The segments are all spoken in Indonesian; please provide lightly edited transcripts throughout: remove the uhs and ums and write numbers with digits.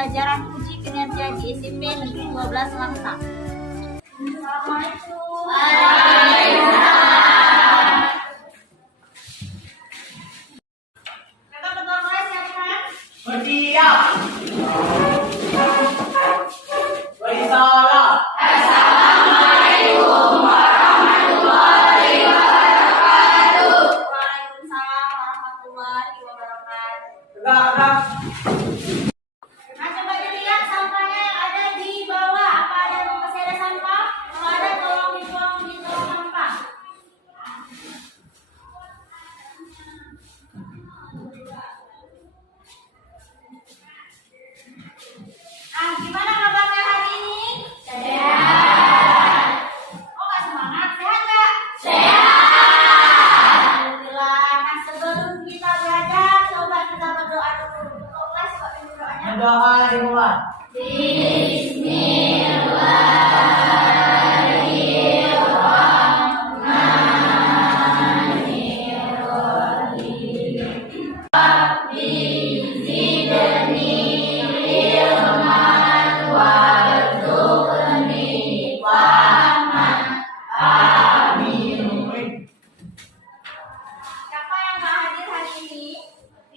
pembelajaran uji kinerja di SMP Negeri 12 Langsa. Assalamualaikum. Kakak ketua kelas siapkan? Bersiap. Bersalah. Assalamualaikum warahmatullahi wabarakatuh. Waalaikumsalam warahmatullahi wabarakatuh. Gerak. Nah, coba dilihat sampahnya yang ada di bawah. Apa ada yang masih ada sampah? Kalau ada, tolong dibuang di tong sampah. Nah, gimana kabarnya hari ini? Sehat. Oh, nggak semangat? Sehat nggak? Sehat. Alhamdulillah. Nah, sebelum kita belajar, coba kita berdoa dulu. Untuk kelas, kok doanya? Berdoa dimulai. Siapa yang nggak hadir hari ini?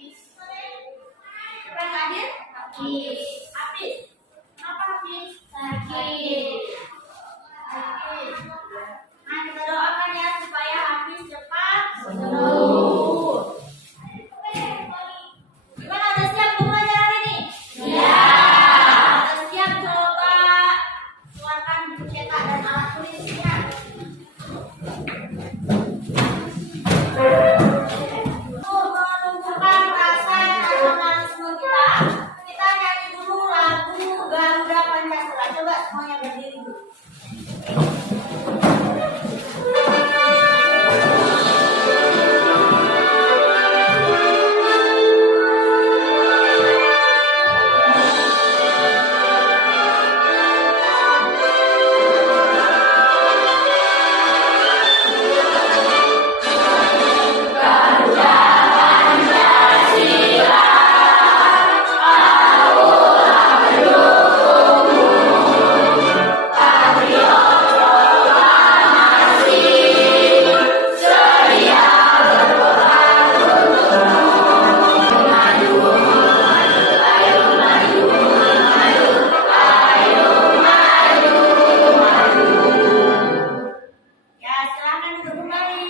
Siapa yang nggak hadir? Hafiz. Hafiz. Kenapa Hafiz? Sakit. Sakit. Nah, kita doakan ya supaya Hafiz cepat sembuh. Gimana, udah siap untuk belajar hari ini? Siap. Udah siap, coba keluarkan buku cetak dan alat tulisnya. Menunjukkan rasa nasionalisme kita nyanyi dulu lagu Garuda Pancasila. Coba semuanya berdiri dulu. Ya, silakan duduk kembali.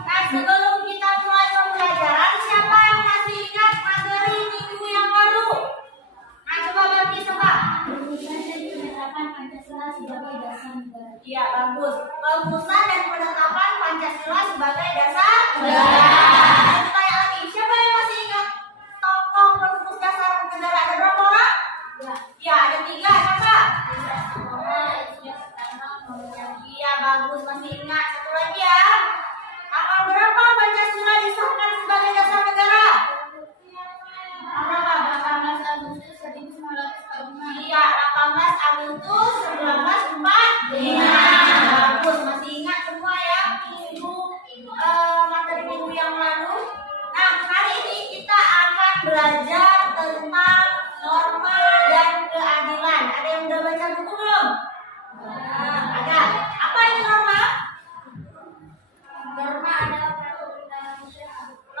Nah, sebelum kita mulai pembelajaran, siapa yang masih ingat materi minggu yang lalu? Nah, coba bagi sebab. Penetapan Pancasila sebagai dasar negara. Iya, bagus. Perumusan dan penetapan Pancasila sebagai dasar negara. Kita tanya lagi, siapa yang masih ingat tokoh perumus dasar negara? Ada berapa orang? Ya, ada 3. Siapa? Iya, bagus, masih ingat. Satu lagi ya. Tanggal berapa Pancasila disahkan sebagai dasar negara? Berapa? 18 Agustus 1945. Iya, 18 Agustus 1945. Bagus, masih ingat semua ya minggu materi minggu yang lalu. Nah, hari ini kita akan belajar tentang norma dan keadilan. Ada yang udah baca buku belum? Ada. Apa itu norma?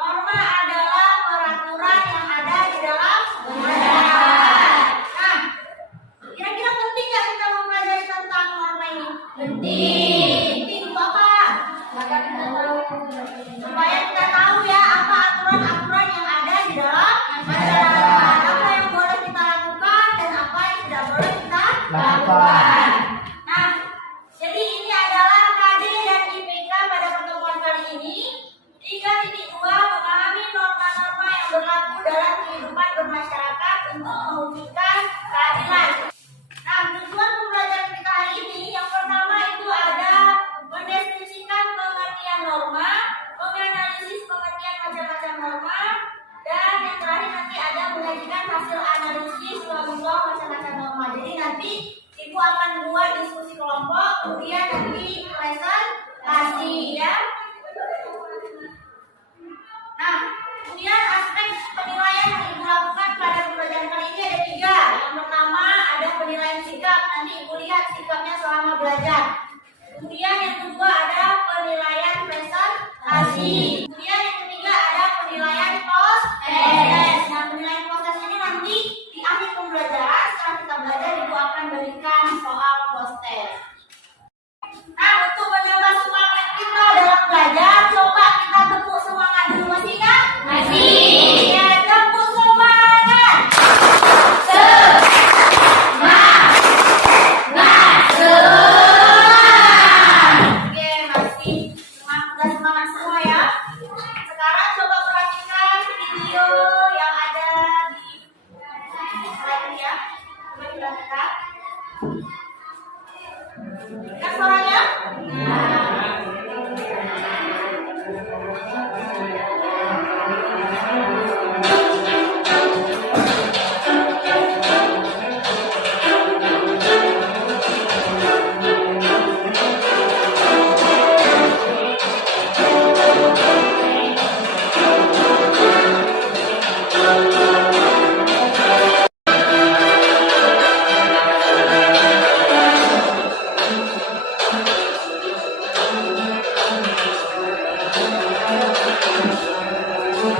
Norma adalah peraturan yang ada di dalam masyarakat. Nah, kira-kira penting nggak kita mempelajari tentang norma ini? Penting. Penting untuk apa? Supaya kita tahu ya apa aturan-aturan yang ada di dalam masyarakat. Apa yang boleh kita lakukan dan apa yang tidak boleh kita lakukan. Nah, jadi ini adalah KD dan IPK pada pertemuan kali ini. 3.2 memahami norma-norma yang berlaku dalam kehidupan bermasyarakat untuk mewujudkan keadilan. Nah, tujuan pembelajaran kita hari ini yang pertama itu ada mendeskripsikan pengertian norma, menganalisis pengertian macam-macam norma, dan yang terakhir nanti ada menyajikan hasil analisis kelompok macam-macam norma. Jadi nanti Ibu akan buat diskusi kelompok, kemudian nanti presentasi ya. Nah, kemudian aspek penilaian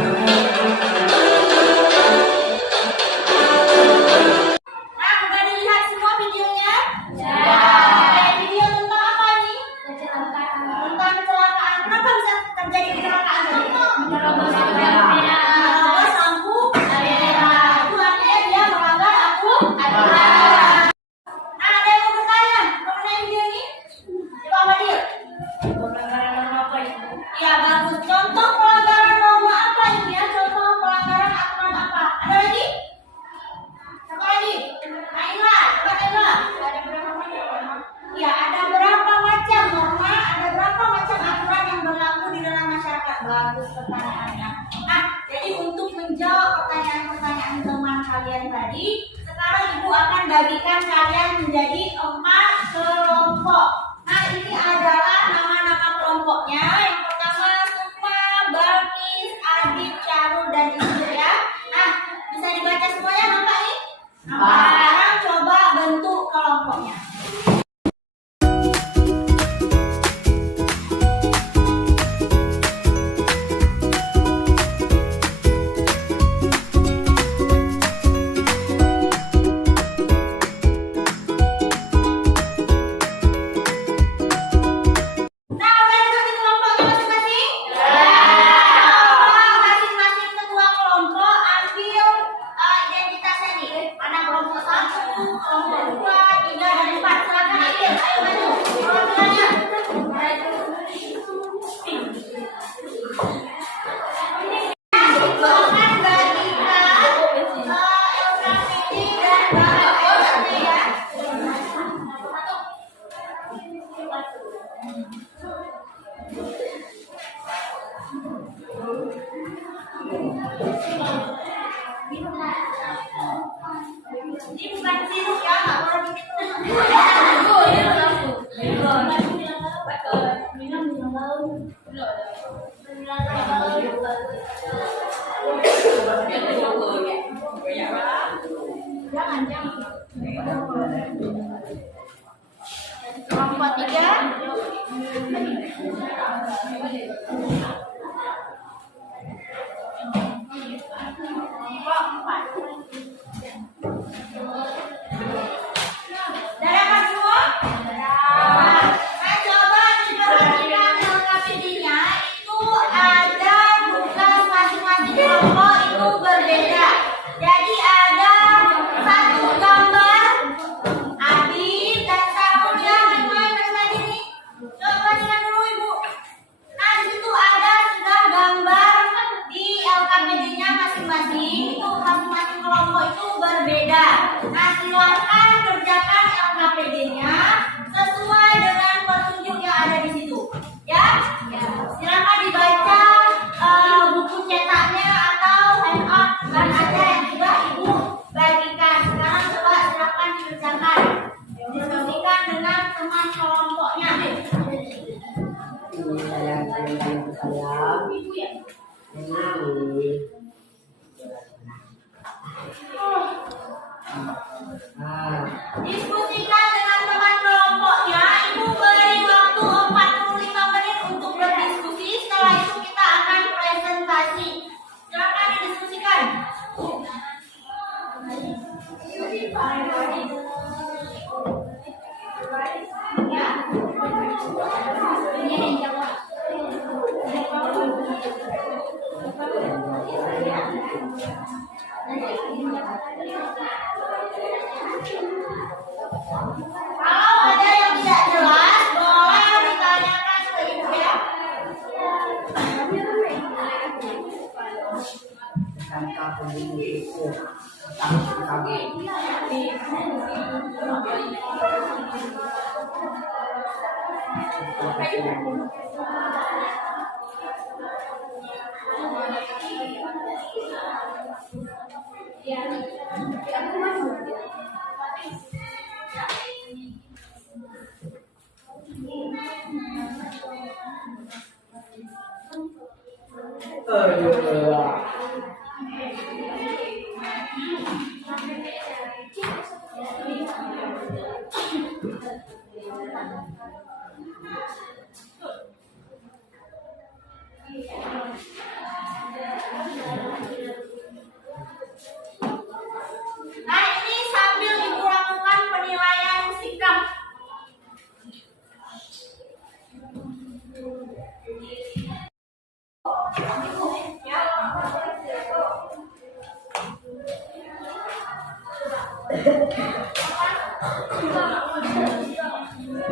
Nah, udah dilihat semua videonya? Oke, video tentang apa nih? Tentang kecelakaan. Kenapa bisa terjadi kecelakaan tadi? Menerobos lampu merah. Itu artinya dia melanggar aturan. Nah, ada yang mau bertanya mengenai video ini? Coba Fadil. Ya, bagus. Contoh pelanggaran norma apa ini ya? Contoh pelanggaran aturan apa? Ada lagi? Satu lagi. Naila, coba Naila. Ya, ada berapa macam norma? Ada berapa macam aturan yang berlaku di dalam masyarakat? Bagus pertanyaannya. Nah, jadi untuk menjawab pertanyaan-pertanyaan teman kalian tadi, sekarang Ibu akan bagikan kalian menjadi 4 kelompok. Nah, ini adalah nama-nama kelompoknya. Yang pertama Sukma, Balkis, Adit, Charul, dan Ibu ya. Nah, bisa dibaca semuanya nampak ini? Nampak. Sekarang coba bentuk kelompoknya. Nah, udah dibagi kelompoknya masing-masing? Coba masing-masing ketua kelompok ambil identitasnya nih. Ada kelompok 1, kelompok 2, 3, dan 4. Silakan ambil. Ayo maju. Perwakilannya. Itu akan bagikan LKPD dan BPSD ya. Ini bukan sirup ya, nggak boleh begitu. Kelompok 3. Kelompok 4. Dadakan semua? Nah, coba diperhatikan LKPD-nya itu ada tugas masing-masing kelompok itu berbeda. Jadi ada satu gambar Adit dan Sarul ya main-main tadi nih. Coba lihat dulu Ibu. Nah, di situ ada sudah gambar di LKPD-nya masing-masing. Itu masing-masing kelompok itu berbeda. Nah, silakan kerjakan LKPD-nya sesuai dengan petunjuk yang ada di situ. Ya? Silakan dibaca buku cetaknya atau handout dan ada yang juga Ibu bagikan. Sekarang coba silakan dikerjakan. Diskusikan dengan teman kelompoknya. Diskusikan dengan teman kelompoknya. Ibu beri waktu 45 menit untuk berdiskusi. Setelah itu kita akan presentasi. Silakan didiskusikan. Kalau ada yang tidak jelas, boleh ditanyakan ke Ibu ya.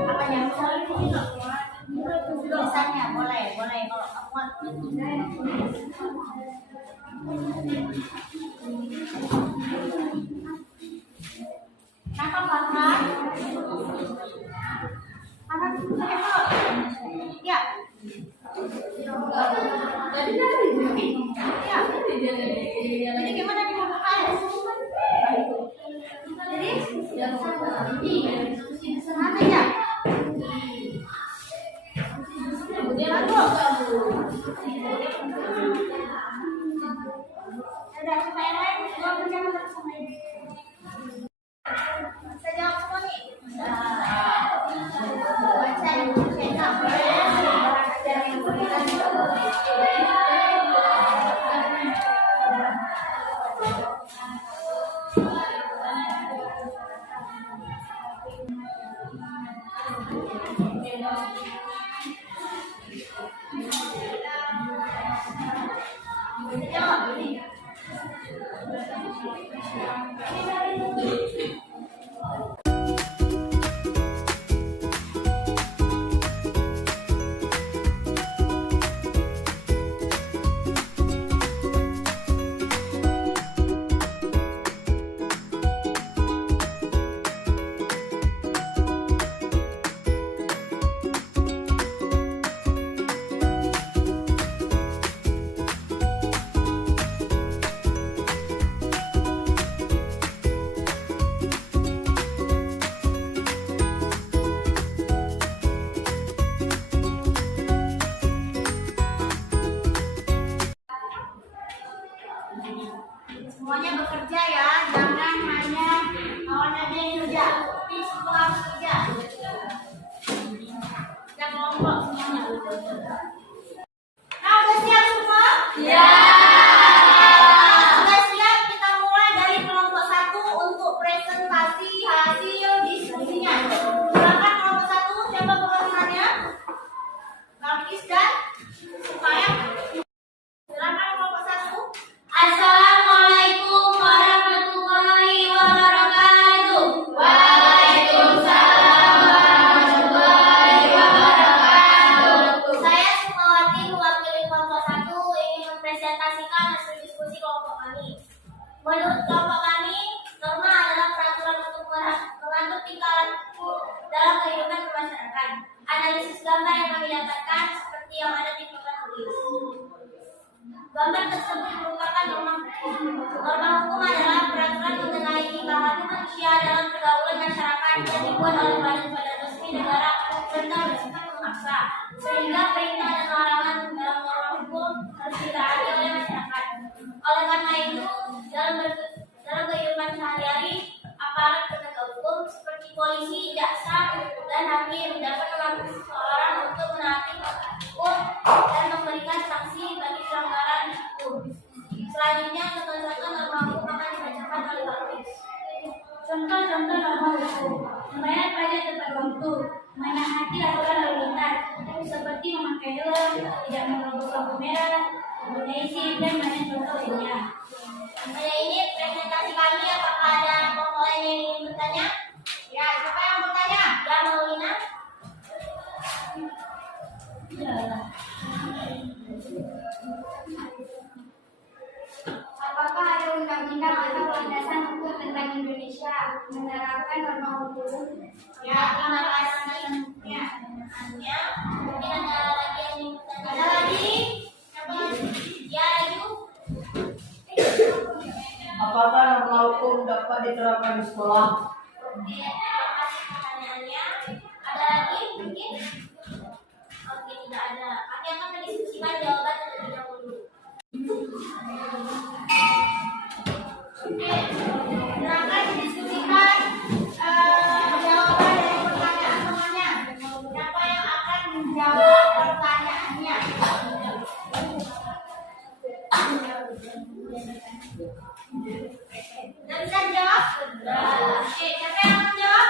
Apanya? Tulisannya boleh kalau kamu muat. Kenapa Farhan? Farhan ya. Jadi gimana nih Farhan? Jadi sana ya. Ada supaya lain dua berjalan bersama ini. Saya jawab semua nih. Baca yang saya belajar yang berikan. Semuanya bekerja ya, jangan hanya kawan aja yang kerja, tapi semua harus kerja. Kita kelompok semuanya. Nah, udah siap semua? Ya. Sudah siap, kita mulai dari kelompok 1 untuk presentasi hasil diskusinya. Silakan kelompok 1, siapa pengacaranya? Nafis dan Supaya. Silakan kelompok 1. Assalamualaikum warahmatullahi wabarakatuh. Waalaikumsalam warahmatullahi wabarakatuh. Saya Sukmawati, mewakili kelompok 1 ingin mempresentasikan hasil diskusi kelompok kami. Menurut kelompok kami, norma adalah peraturan untuk mengatur tingkah laku dalam kehidupan bermasyarakat. Analisis gambar yang kami dapatkan seperti yang ada di papan tulis. Gambar tersebut merupakan norma hukum. Norma hukum adalah peraturan mengenai tingkah laku manusia dalam pergaulan masyarakat yang dibuat oleh badan-badan resmi negara serta bersifat memaksa, sehingga perintah dan larangan dalam norma hukum harus ditaati oleh masyarakat. Oleh karena itu, dalam kehidupan sehari-hari, aparat penegak hukum seperti polisi, jaksa, dan hakim dapat memanggil seseorang untuk menaati hukum dan memberikan sanksi bagi pelanggaran hukum. Selanjutnya, contoh-contoh norma hukum akan dibacakan oleh Baris. Contoh-contoh norma hukum: membayar pajak tepat waktu, menaati aturan lalu lintas, seperti memakai helm, tidak menerobos lampu merah, menggunaai SIM, dan banyak contoh lainnya. Sampai ini presentasi kami. Apakah ada kelompok lain yang ingin bertanya? Ya, siapa yang bertanya? Ya, Maulina. Apakah ada undang-undang atau landasan hukum tentang Indonesia menerapkan norma hukum? Ya, terima kasih. Ya, mungkin ada lagi yang ingin bertanya. Ada lagi? Siapa lagi? Ya, Ayu. Apakah norma hukum dapat diterapkan di sekolah? Oke, terima kasih pertanyaannya. Ada lagi mungkin? Oke, tidak ada. Kami akan mendiskusikan jawaban terlebih dahulu. Oke, silakan didiskusikan jawaban dari pertanyaan semuanya. Siapa yang akan menjawab pertanyaannya? Sudah bisa jawab? Oke, siapa yang akan jawab?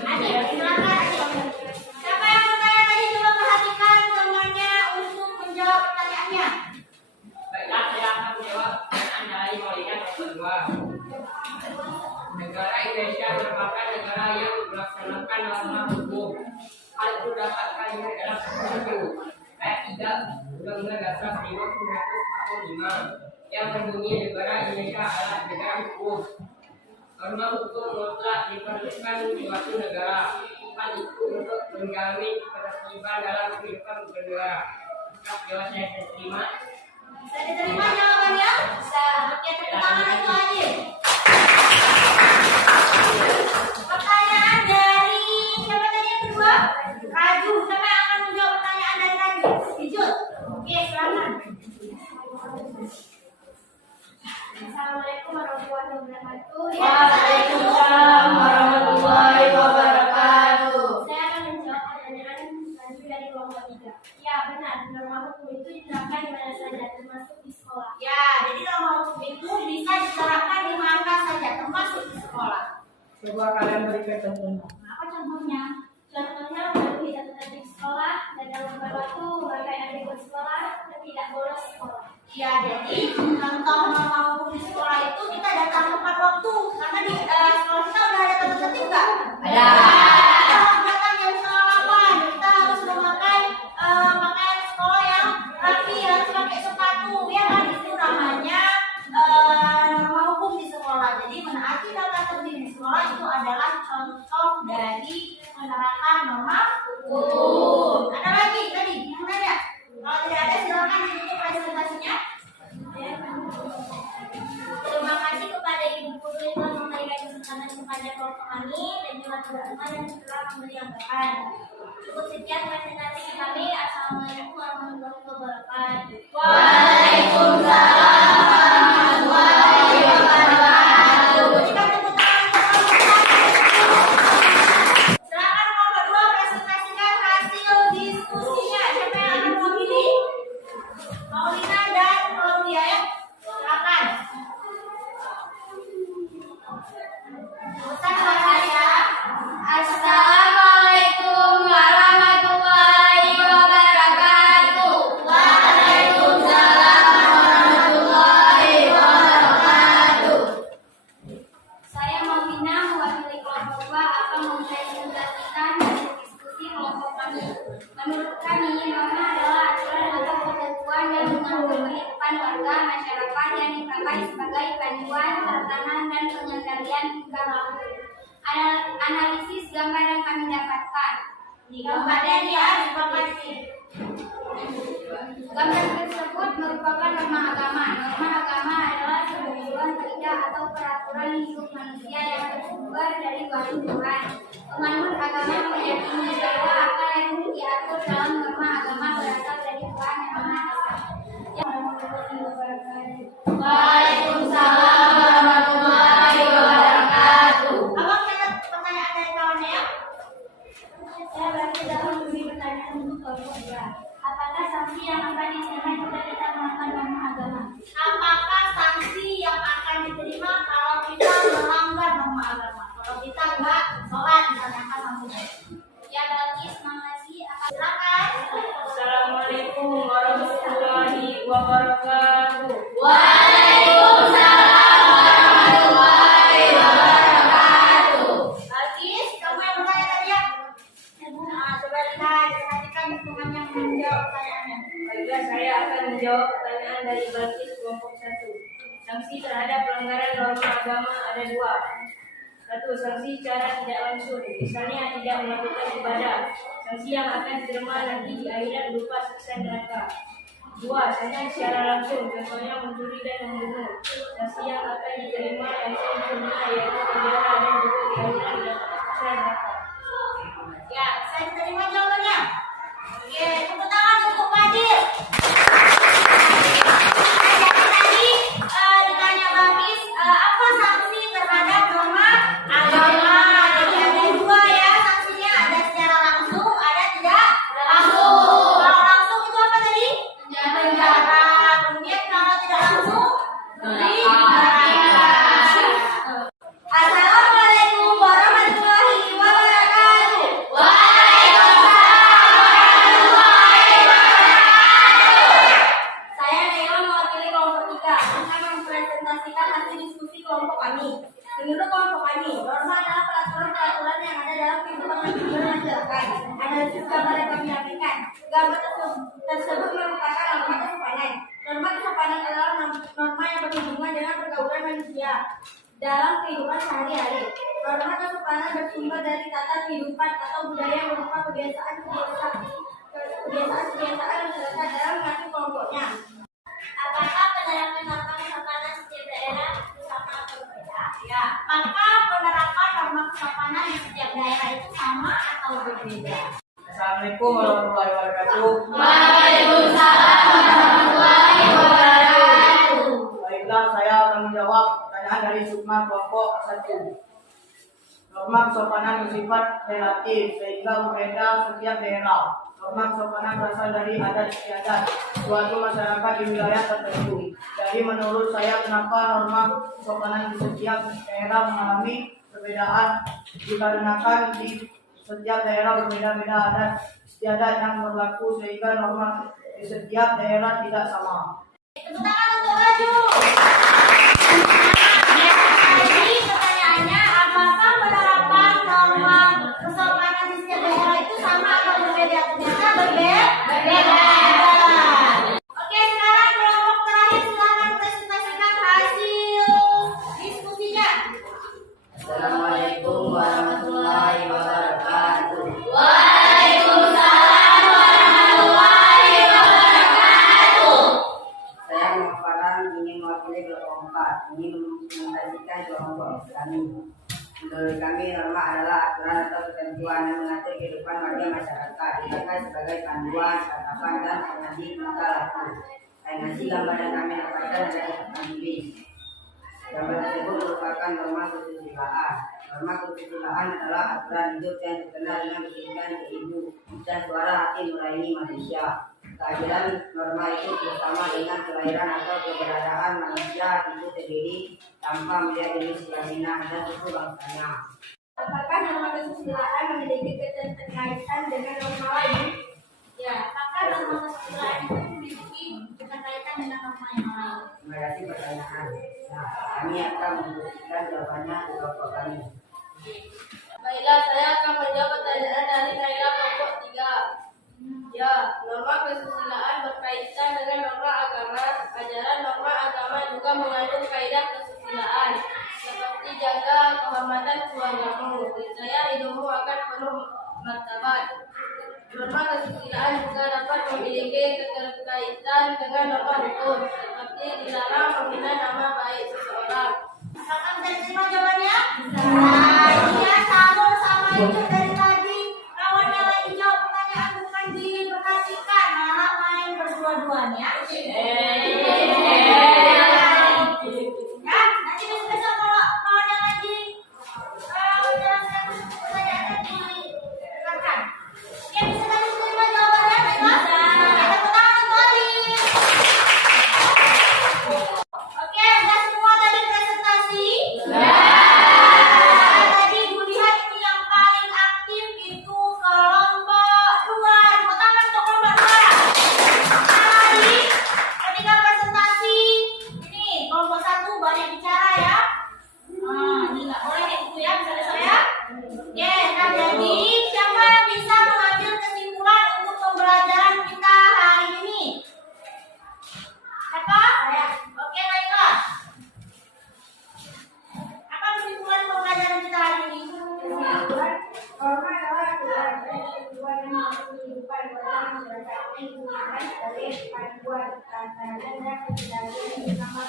Adik, silakan. Siapa yang bertanya tadi, coba perhatikan semuanya untuk menjawab pertanyaannya. Baiklah, saya akan menjawab pertanyaan dari Maulina nomor 2. Negara Indonesia merupakan negara yang melaksanakan norma hukum. Hal itu dapat kami lihat dalam pasal 1 ayat 3 Undang-Undang Dasar 1945 yang berbunyi negara Indonesia adalah negara hukum. Norma hukum mutlak diperlukan di suatu negara. Hal itu untuk menjamin ketertiban dalam kehidupan bernegara. Jawab saya terima. Bisa diterima jawabannya? Bisa. Oke, tepuk tangan itu adil. Pertanyaan dari siapa tadi yang kedua? Raju. Siapa yang akan menjawab pertanyaan dari Raju? Hijau. Oke, silakan. Assalamualaikum warahmatullahi wabarakatuh. Waalaikumsalam warahmatullahi wabarakatuh. Saya akan menjawab pertanyaan Raju dari kelompok 3. Ya, benar. Norma hukum itu diterapkan di mana saja, termasuk di sekolah. Ya, jadi norma hukum itu bisa diterapkan di mana saja, termasuk di sekolah. Coba kalian berikan contohnya. Apa contohnya? Contohnya mematuhi tata tertib sekolah, dan waktu memakai adik di sekolah, dan tidak bolos sekolah. Ya, jadi contoh norma hukum di sekolah itu kita datang tepat waktu. Karena di sekolah kita udah ada tata tertib nggak? Ada. Kita harus datang jam 7:30. Kita harus memakai pakaian sekolah yang rapi, harus pakai sepatu. Ya kan, itu namanya norma hukum di sekolah. Jadi menaati tata tertib di sekolah itu adalah contoh dari menerapkan norma hukum. Ada lagi tadi yang nanya? Kalau tidak ada silakan ditutup presentasinya. Terima kasih kepada Ibu Guru yang telah memberikan kesempatan kepada kelompok kami dan juga teman-teman yang telah memberi anggapan. Cukup sekian presentasi kami. Assalamualaikum warahmatullahi wabarakatuh. Waalaikumsalam warahmatullahi wabarakatuh. Berikan tepuk tangan untuk kelompok 1. Silakan kelompok 2 presentasikan hasil diskusinya. Siapa yang akan mewakili? Maulina dan Claudia ya. Silakan. Ustaz saya. Assalamualaikum warahmatullahi wabarakatuh. Waalaikumsalam warahmatullahi wabarakatuh. Saya Maulina mewakili kelompok 2 akan mempresentasikan hasil diskusi kelompok kami. Menurut kami, norma adalah aturan atau ketentuan yang mengatur kehidupan warga masyarakat yang dipakai sebagai panduan, tatanan, dan pengendalian tingkah laku. Analisis gambar yang kami dapatkan. Gambarnya dia informasi. Gambar tersebut merupakan norma agama. Norma agama adalah sebuah kaidah atau peraturan hidup manusia yang bersumber dari wahyu Tuhan. Pemanut agama meyakini bahwa apa yang diatur dalam norma agama berasal dari Tuhan yang Maha Esa. Warahmatullahi wabarakatuh. Waalaikumsalam warahmatullahi wabarakatuh. Abang catat pertanyaan dari kawannya ya. Saya berarti dapat memberi pertanyaan untuk kelompok 2. Apakah sanksi yang akan diterima jika kita melanggar norma agama? Apakah sanksi yang akan diterima kalau kita melanggar norma agama? Kalau kita nggak sholat misalnya apa sanksinya? Ya bagus, makasih. Silakan. Assalamualaikum warahmatullahi wabarakatuh. Waalaikumsalam warahmatullahi wabarakatuh. Bagus, kamu yang bertanya tadi ya? Nah, coba lihat, perhatikan teman yang menjawab pertanyaannya. Baiklah, saya akan menjawab pertanyaan dari Balkis kelompok 1. Sanksi terhadap pelanggaran norma agama ada 2. 1. Sanksi secara tidak langsung, misalnya tidak melakukan ibadah. Sanksi yang akan diterima nanti di akhirat berupa siksa neraka. 2. Sanksi secara langsung, contohnya mencuri dan membunuh. Sanksi yang akan diterima langsung dunia yaitu penjara dan juga di akhirat mendapat siksa neraka. Ya, saya diterima jawabannya. Oke, tepuk tangan untuk Fadil. Jadi tadi ditanya Bagis, apa sanksi terhadap norma agama? Jadi ada 2 ya sanksinya, ada secara langsung, ada tidak langsung. Kalau langsung itu apa tadi? Penjara. Kemudian kalau tidak langsung, Assalamualaikum warahmatullahi wabarakatuh. Waalaikumsalam warahmatullahi wabarakatuh. Saya Nela mewakili kelompok 3 akan mempresentasikan hasil diskusi kelompok kami. Menurut kelompok kami, norma adalah peraturan-peraturan yang ada dalam kehidupan masyarakat. Analisis gambar yang kami lakukan. Gambar tersebut merupakan norma kesopanan. Norma kesopanan adalah norma yang berhubungan dengan pergaulan manusia dalam kehidupan sehari-hari. Norma kesopanan bersumber dari tata kehidupan atau budaya yang berupa kebiasaan masyarakat dalam mengatur kelompoknya. Apakah penerapan norma kesopanan setiap daerah sama atau berbeda? Ya, maka penerapan norma kesopanan di setiap daerah itu sama atau berbeda? Assalamualaikum warahmatullahi wabarakatuh. Waalaikumsalam warahmatullahi wabarakatuh. Baiklah, saya akan menjawab pertanyaan dari Sukma kelompok 1. Norma kesopanan bersifat relatif sehingga berbeda setiap daerah. Norma kesopanan berasal dari adat istiadat suatu masyarakat di wilayah tertentu. Jadi menurut saya kenapa norma kesopanan di setiap daerah mengalami perbedaan dikarenakan di setiap daerah berbeda-beda adat istiadat yang berlaku sehingga norma di setiap daerah tidak sama. Tepuk tangan untuk Raju. Jadi pertanyaannya, apakah penerapan norma kesopanan di setiap daerah itu sama atau berbeda? Ternyata berbeda. Oke, sekarang kelompok terakhir silakan presentasikan hasil diskusinya. Assalamualaikum warahmatullahi wabarakatuh. Waalaikumsalam warahmatullahi wabarakatuh. Saya Muhammad Farhan ingin mewakili kelompok 4, ingin mempresentasikan kelompok kami. Menurut kami, norma adalah aturan atau ketentuan yang mengatur kehidupan warga masyarakat, dipakai sebagai panduan, tatapan, dan pengadil tingkah laku. Nasi gambar yang kami dapatkan adalah kami. Gambar tersebut merupakan norma kesusilaan. Norma kesusilaan adalah aturan hidup yang terkenal dengan berdirikan ke ibu dan suara hati nurani manusia. Kehadiran norma itu bersama dengan kelahiran atau keberadaan manusia itu terdiri tanpa melihat jenis kelaminnya dan suku bangsanya. Apakah norma kesusilaan memiliki keterkaitan dengan norma lain? Ya, apakah norma kesusilaan itu memiliki keterkaitan dengan norma yang lain? Terima kasih pertanyaan. Nah, kami akan memberikan jawabannya di kelompok kami. Baiklah, saya akan menjawab pertanyaan dari Naila kelompok 3. Ya, norma kesusilaan berkaitan dengan norma agama. Ajaran norma agama juga mengandung kaidah kesusilaan seperti jaga kehormatan keluargamu, niscaya hidupmu akan penuh martabat. Norma kesusilaan juga dapat memiliki keterkaitan dengan norma hukum seperti dilarang menghina nama baik seseorang. Apakah bisa diterima jawabannya? Nah, dia sama itu dari tadi. Kawannya lagi jawab pertanyaan bukan diperhatikan, malah main berdua-duaan ya. Ya, nanti besok-besok kalau kawannya lagi menjelaskan pertanyaannya didengarkan. Oke, bisa tadi diterima jawabannya, baiklah? Tepuk tangan untuk Alif. Oke, udah semua tadi presentasi? Tadi ibu lihat ini yang paling aktif itu kelompok 2. Tepuk tangan untuk kelompok 2. Tadi ketika presentasi ini kelompok 1 banyak bicara ya. Ini nggak boleh kayak gitu ya, bisa besok ya. Oke, nah jadi siapa yang bisa mengambil kesimpulan untuk pembelajaran kita hari ini? Siapa? Saya. Oke, baiklah. Apa kesimpulan pembelajaran kita hari ini? Norma adalah aturan yang mengatur kehidupan warga masyarakat yang digunakan sebagai panduan tatanan dan kendali bersama.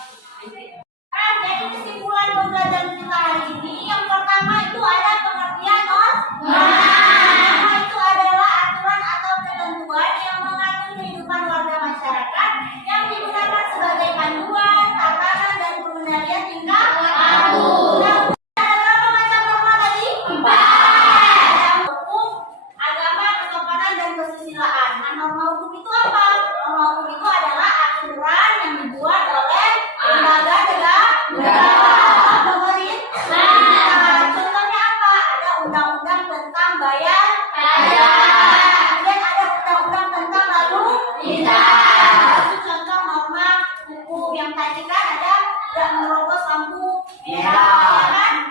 Nah, jadi kesimpulan pembelajaran kita hari ini yang pertama itu ada pengertian norma. Norma itu adalah aturan atau ketentuan yang mengatur kehidupan warga masyarakat yang digunakan sebagai panduan, tatanan, dan pengendalian tingkah laku. Nah, ada berapa macam norma tadi? 4. Ada hukum, agama, kesopanan, dan kesusilaan. Nah, norma hukum itu apa? Norma hukum itu adalah aturan yang dibuat oleh lembaga negara. Nah, contohnya apa? Ada undang-undang tentang bayar pajak. Kemudian ada undang-undang tentang lalu lintas. Itu contoh norma hukum yang tadi kan ada tidak menerobos lampu merah, ya kan?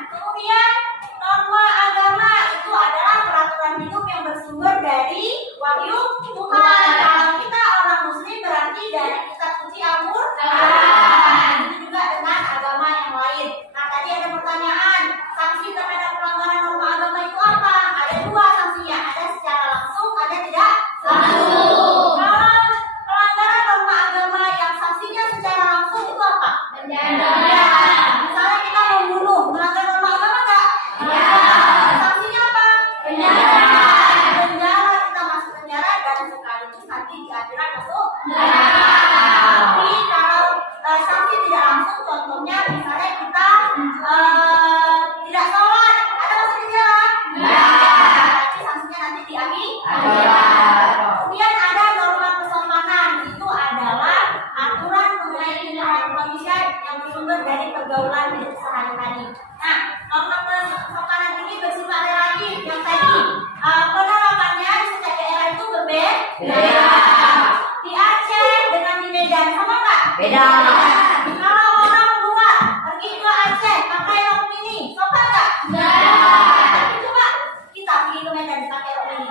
contohnya misalnya kita tidak sholat, ada masuk di jalan? Tapi sanksinya nanti diambil. Kemudian ada norma kesopanan, itu adalah aturan mengenai perilaku manusia yang bersumber dari pergaulan hidup sehari-hari. Nah, norma kesopanan ini bersifat relatif. Yang tadi penerapannya di setiap daerah itu berbeda. Di Aceh dengan di Medan sama nggak? Beda. Kalau orang berdua pergi ke Aceh pakai rok mini, sopan nggak? Tapi coba kita pergi ke Medan pakai rok mini,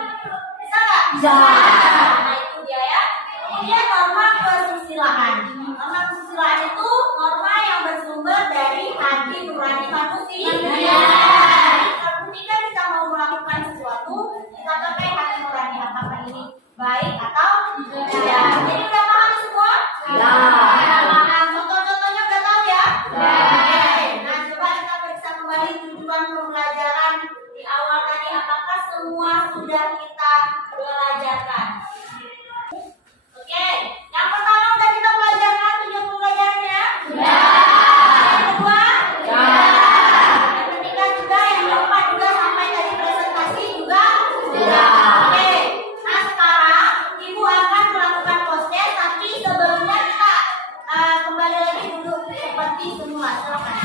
bisa nggak? Bisa. Nah itu dia ya. Kemudian norma kesusilaan. Norma kesusilaan itu norma yang bersumber dari hati nurani manusia. Ketika kita mau melakukan sesuatu, kita pakai hati nurani, apakah ini baik atau tidak. Jadi udah paham semua? Nah, contoh-contohnya udah tahu ya? Oke. Nah, coba kita periksa kembali tujuan pembelajaran di awal tadi. Apakah semua sudah kita belajarkan? Oke. Yang pertama udah kita belajarkan tujuan pembelajarannya? Yang kedua? Yang ketiga juga, yang keempat juga sampai tadi presentasi juga? Oke. Nah, sekarang Ibu akan melakukan post-test, tapi sebelumnya kita kembali lagi duduk seperti semula. Silakan.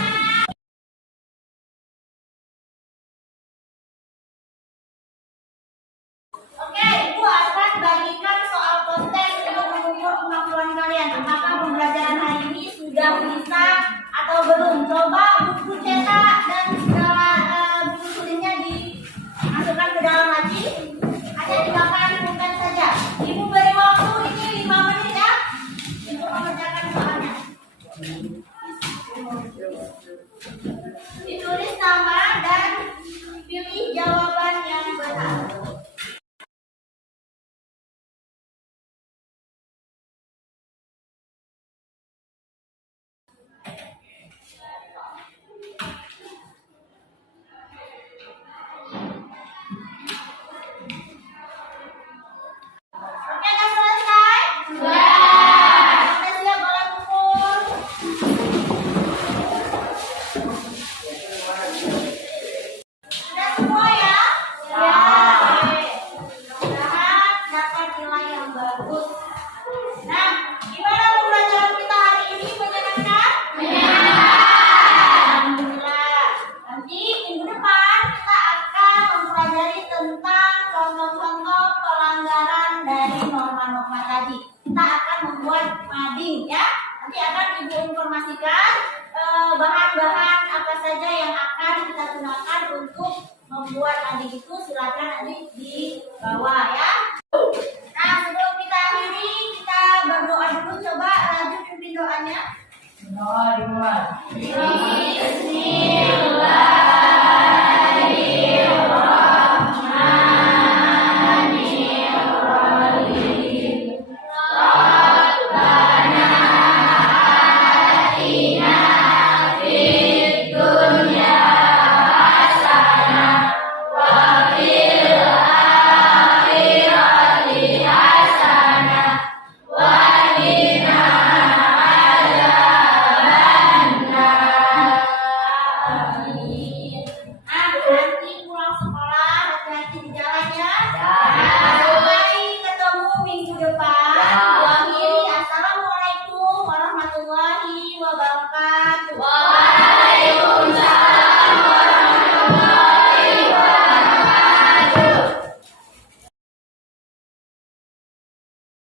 Oke, Ibu akan bagikan soal post-test untuk mengukur kemampuan kalian. Apakah pembelajaran hari ini sudah bisa atau belum? Coba buku cetak dan segala buku tulisnya dimasukkan ke dalam laci. Ada silakan bukan saja. Ibu beri waktu ini 5 menit ya untuk mengerjakan soalnya. Ditulis nama dan pilih jawaban yang benar. Oke, udah selesai? Sudah siap boleh kumpul. Sudah semua ya? Oke. Mudah-mudahan dapat nilai yang bagus. Nah, gimana pembelajaran kita hari ini? Menyenangkan? Alhamdulillah. Nanti minggu depan kita akan mempelajari tentang contoh-contoh pelanggaran dari norma-norma tadi. Kita akan membuat mading ya. Nanti akan Ibu informasikan bahan-bahan